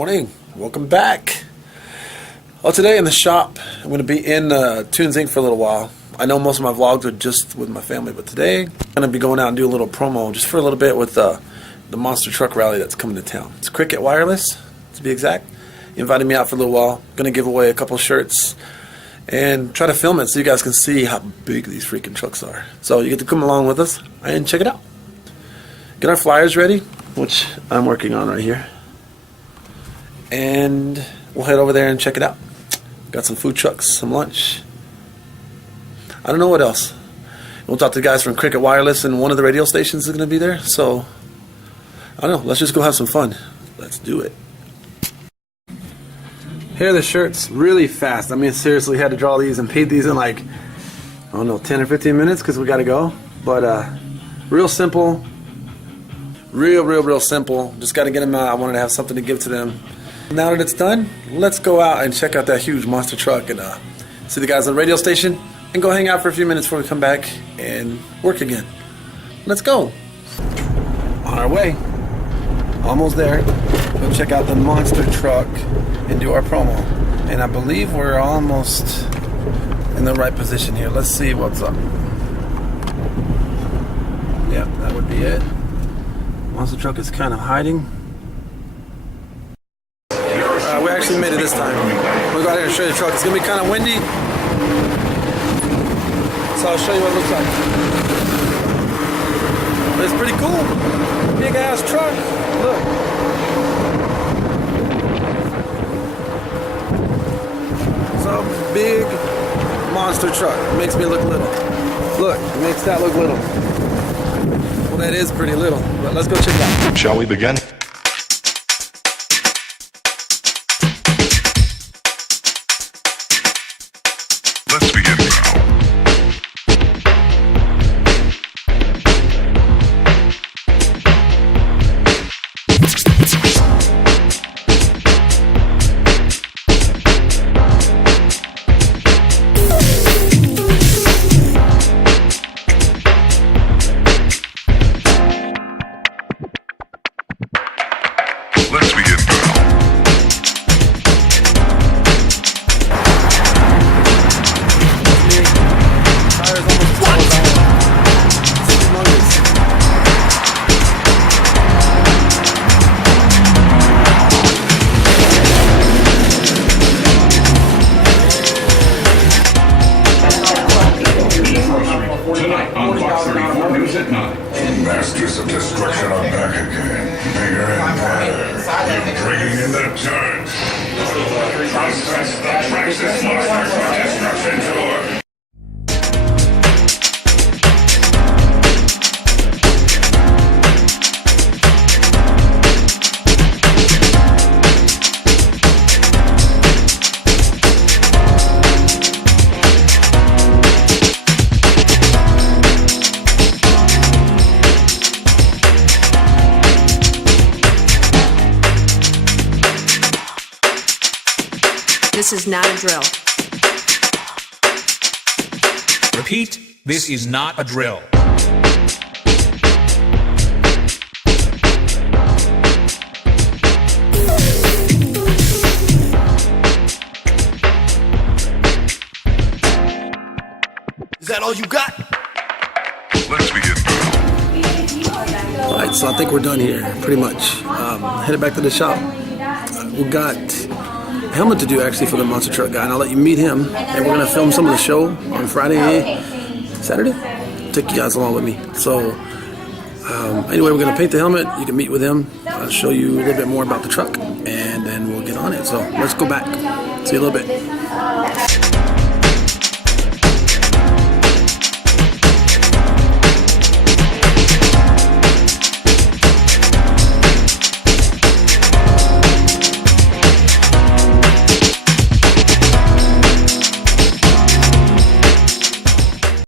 Morning, welcome back. Well, today in the shop, I'm going to be in Tunes Inc. for a little while. I know most of my vlogs are just with my family, but today I'm going to be going out and do a little promo just for a little bit with the monster truck rally that's coming to town. It's Cricket Wireless, to be exact. He invited me out for a little while. I'm going to give away a couple shirts and try to film it so you guys can see how big these freaking trucks are. So you get to come along with us and check it out. Get our flyers ready, which I'm working on right here. And we'll head over there and check it out. Got some food trucks, some lunch. I don't know what else. We'll talk to the guys from Cricket Wireless, and one of the radio stations is going to be there. So, I don't know. Let's just go have some fun. Let's do it. Here are the shirts really fast. I mean, seriously, had to draw these and paint these in like, I don't know, 10 or 15 minutes because we got to go. But real simple. Real simple. Just got to get them out. I wanted to have something to give to them. Now that it's done, let's go out and check out that huge monster truck and see the guys on the radio station and go hang out for a few minutes before we come back and work again. Let's go. On our way. Almost there. Go check out the monster truck and do our promo. And I believe we're almost in the right position here. Let's see what's up. Yep, that would be it. Monster truck is kind of hiding. We actually made it this time. We'll go out here and show you the truck. It's going to be kind of windy. So I'll show you what it looks like. But it's pretty cool. Big ass truck. Look. It's a big monster truck. It makes me look little. Look, it makes that look little. Well, that is pretty little. But let's go check it out. Shall we begin? Let's begin now. Let's begin now. Tonight on Fox 34 News at 9. The masters of destruction are back again. Bigger and better. You're bringing in the dirt. Process the Praxis Monster Truck Destruction Tour. This is not a drill. Repeat, this is not a drill. Is that all you got? Let's begin now. Alright, so I think we're done here, pretty much. Headed back to the shop. We got a helmet to do actually for the monster truck guy, and I'll let you meet him. And we're gonna film some of the show on Friday, Saturday. Take you guys along with me. So anyway, we're gonna paint the helmet. You can meet with him. I'll show you a little bit more about the truck, and then we'll get on it. So let's go back. See you in a little bit.